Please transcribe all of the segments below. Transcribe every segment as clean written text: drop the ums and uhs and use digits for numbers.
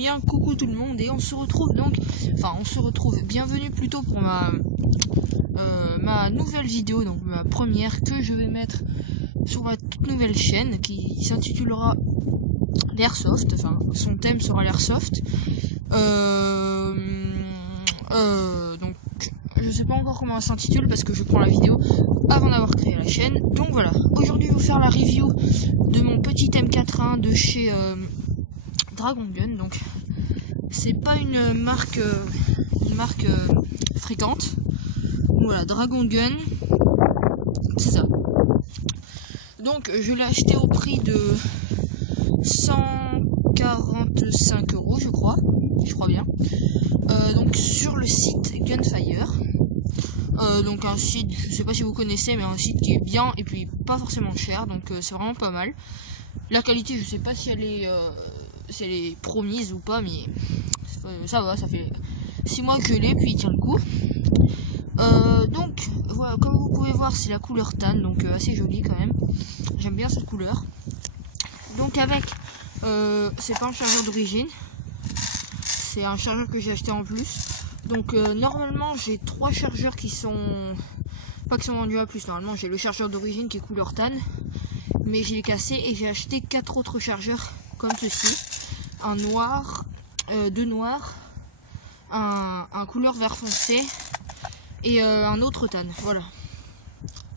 Bien, coucou tout le monde, et on se retrouve donc, bienvenue plutôt pour ma nouvelle vidéo, donc ma première que je vais mettre sur ma toute nouvelle chaîne qui s'intitulera l'Airsoft. Enfin, son thème sera l'Airsoft. Donc je sais pas encore comment elle s'intitule parce que je prends la vidéo avant d'avoir créé la chaîne. Donc voilà, aujourd'hui je vais vous faire la review de mon petit M4A1 de chez Dragon Gun. Donc c'est pas une marque fréquente. Voilà, Dragon Gun, c'est ça. Donc je l'ai acheté au prix de 145 € je crois bien. Donc sur le site Gunfire. Donc un site, je sais pas si vous connaissez, mais un site qui est bien et puis pas forcément cher, donc c'est vraiment pas mal. La qualité, je sais pas si elle est promise ou pas, mais ça va, ça fait 6 mois que je l'ai, puis il tient le coup. Donc voilà, comme vous pouvez voir, c'est la couleur tan, donc assez jolie quand même. J'aime bien cette couleur. Donc avec, c'est pas un chargeur d'origine, c'est un chargeur que j'ai acheté en plus. Donc normalement j'ai 3 chargeurs qui sont vendus à plus. Normalement j'ai le chargeur d'origine qui est couleur tan, mais je l'ai cassé et j'ai acheté 4 autres chargeurs comme ceci. Un noir, deux noirs, un couleur vert foncé et un autre tan. Voilà.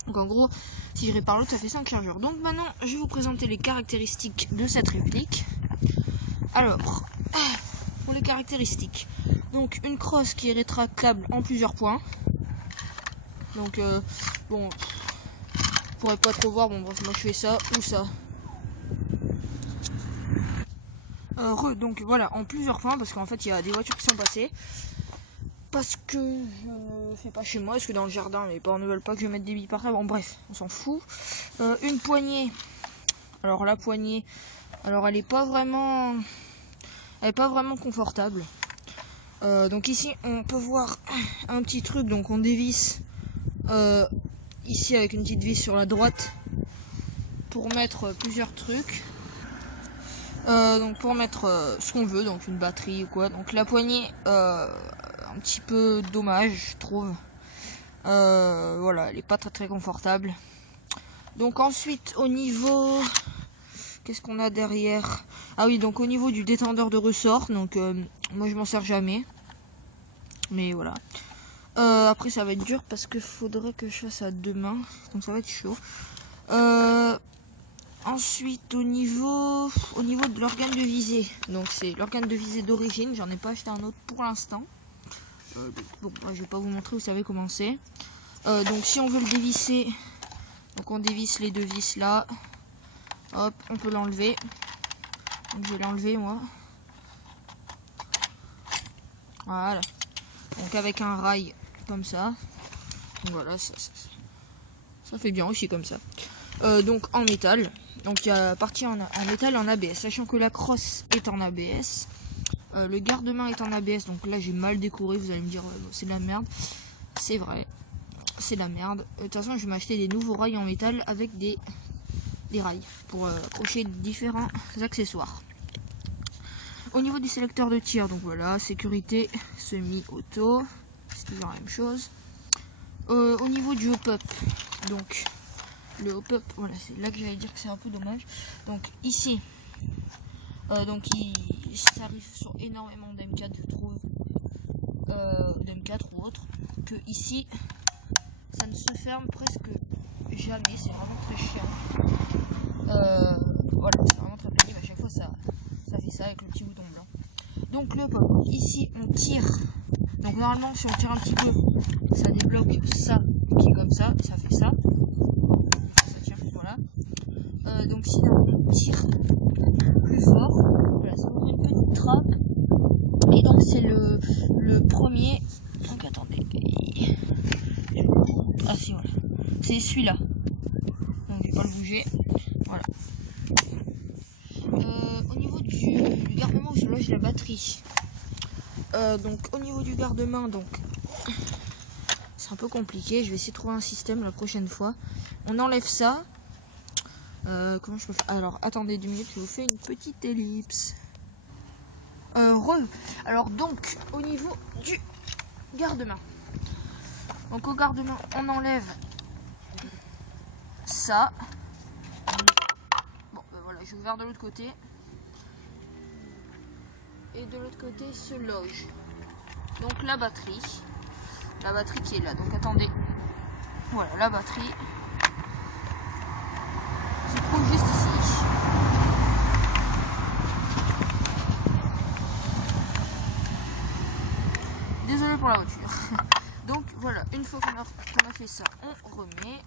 Donc en gros, si je répare l'autre, ça fait 5 chargeurs. Donc maintenant, je vais vous présenter les caractéristiques de cette réplique. Alors, pour les caractéristiques, donc une crosse qui est rétractable en plusieurs points. Donc bon, vous pourrez pas trop voir, bon bref, moi je fais ça ou ça. Donc voilà, en plusieurs points, parce qu'en fait il y a des voitures qui sont passées. Parce que je ne fais pas chez moi, parce que dans le jardin mes parents ne veulent pas que je mette des billes par terre. Bon bref, on s'en fout. Une poignée. Alors la poignée, alors elle est pas vraiment confortable. Donc ici on peut voir un petit truc, donc on dévisse ici avec une petite vis sur la droite pour mettre plusieurs trucs. Donc pour mettre ce qu'on veut, donc une batterie ou quoi. Donc la poignée, un petit peu dommage je trouve. Voilà, elle est pas très confortable. Donc ensuite au niveau, qu'est-ce qu'on a derrière? Ah oui, donc au niveau du détendeur de ressort, donc moi je m'en sers jamais, mais voilà. Après ça va être dur parce que faudrait que je fasse à deux mains, donc ça va être chaud. Ensuite au niveau de l'organe de visée, donc c'est l'organe de visée d'origine, j'en ai pas acheté un autre pour l'instant. Bon, je vais pas vous montrer, vous savez comment c'est. Donc si on veut le dévisser, donc on dévisse les deux vis là, hop, on peut l'enlever. Donc je vais l'enlever moi. Voilà. Donc avec un rail comme ça. Donc voilà, ça fait bien aussi comme ça. Donc en métal. Donc il y a la partie en métal et en ABS. Sachant que la crosse est en ABS. Le garde-main est en ABS. Donc là j'ai mal décoré. Vous allez me dire c'est de la merde. C'est vrai. C'est de la merde. De toute façon je vais m'acheter des nouveaux rails en métal avec des rails. Pour accrocher différents accessoires. Au niveau du sélecteur de tir, donc voilà, sécurité, semi-auto, c'est toujours la même chose. Au niveau du hop-up, donc le hop-up, voilà, c'est là que j'allais dire que c'est un peu dommage. Donc ici, donc ça arrive sur énormément d'M4, je trouve, d'M4 ou autre, que ici, ça ne se ferme presque jamais, c'est vraiment très chiant. Voilà, c'est vraiment très pénible, à chaque fois ça fait ça avec le petit bouton blanc. Donc le pop, ici on tire, donc normalement si on tire un petit peu, ça débloque ça qui est comme ça fait ça tire, voilà. Donc sinon on tire plus fort, voilà, ça ouvre une petite trappe, et donc c'est le premier, donc attendez, ah si voilà, c'est celui-là, donc je vais pas le bouger, voilà. Au niveau du garde-main, où je loge la batterie. Donc au niveau du garde-main, donc c'est un peu compliqué, je vais essayer de trouver un système la prochaine fois. On enlève ça. Comment je peux faire? Alors attendez 2 minutes, je vous fais une petite ellipse. Alors donc au niveau du garde-main, donc au garde-main on enlève ça. Bon voilà, j'ai ouvert de l'autre côté et de l'autre côté se loge donc la batterie qui est là. Donc attendez, voilà la batterie se trouve juste ici. Désolé pour la voiture. Donc voilà, une fois qu'on a fait ça, on remet.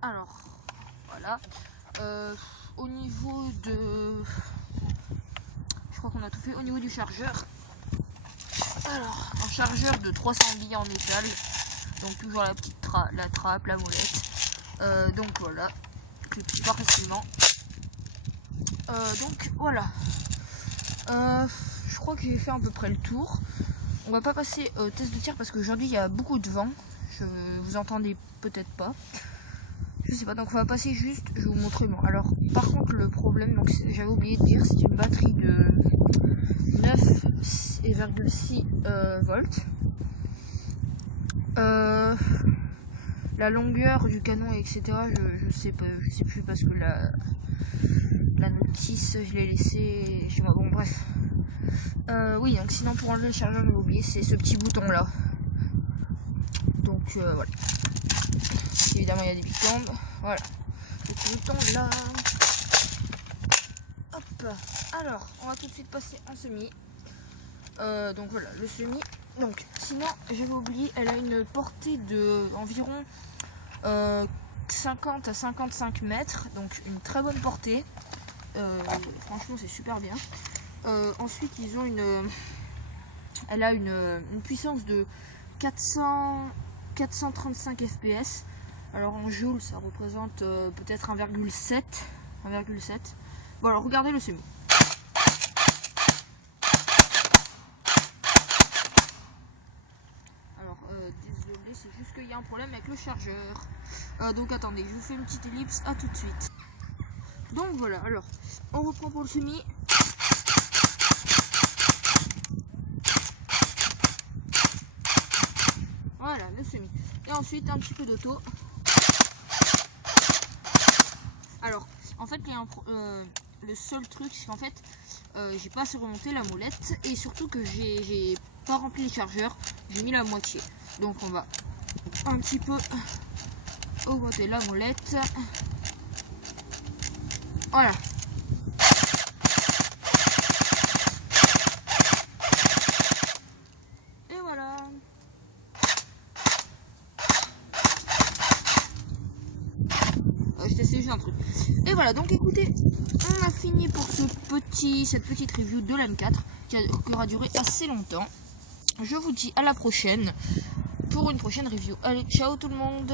Alors voilà. Au niveau de, je crois qu'on a tout fait. Au niveau du chargeur, alors un chargeur de 300 billes en métal. Donc toujours la petite la trappe, la molette. Donc voilà, je ne pas facilement. Donc voilà. Je crois que j'ai fait à peu près le tour. On va pas passer au test de tir parce qu'aujourd'hui il y a beaucoup de vent. Vous entendez peut-être pas. Je sais pas, donc on va passer juste, je vais vous montrer. Bon, alors par contre le problème, donc j'avais oublié de dire, c'est une batterie de 9,6 volts. La longueur du canon, etc. Je sais pas, je sais plus parce que la notice je l'ai laissée, je sais pas, bon bref. Oui, donc sinon pour enlever le chargeur, j'avais oublié, c'est ce petit bouton là. Donc voilà. Évidemment il y a des picombes, voilà. Le petit bouton là. Hop. Alors, on va tout de suite passer en semi. Donc voilà, le semi. Donc sinon, j'avais oublié, elle a une portée de environ 50 à 55 mètres, donc une très bonne portée. Franchement, c'est super bien. Ensuite, ils ont elle a une puissance de 435 fps. Alors en joules, ça représente peut-être 1,7. Bon, alors regardez le semi. Alors désolé, c'est juste qu'il y a un problème avec le chargeur. Donc attendez, je vous fais une petite ellipse, à tout de suite. Donc voilà, alors on reprend pour le semi. Voilà, le semi. Et ensuite un petit peu d'auto. Alors, en fait, il y a le seul truc, c'est qu'en fait, j'ai pas assez remonté la molette et surtout que j'ai pas rempli les chargeurs, j'ai mis la moitié. Donc on va un petit peu augmenter la molette. Voilà. Et voilà. Je t'essaie juste un truc. Et voilà, donc écoutez, on a fini pour cette petite review de l'M4 qui aura duré assez longtemps. Je vous dis à la prochaine pour une prochaine review. Allez, ciao tout le monde.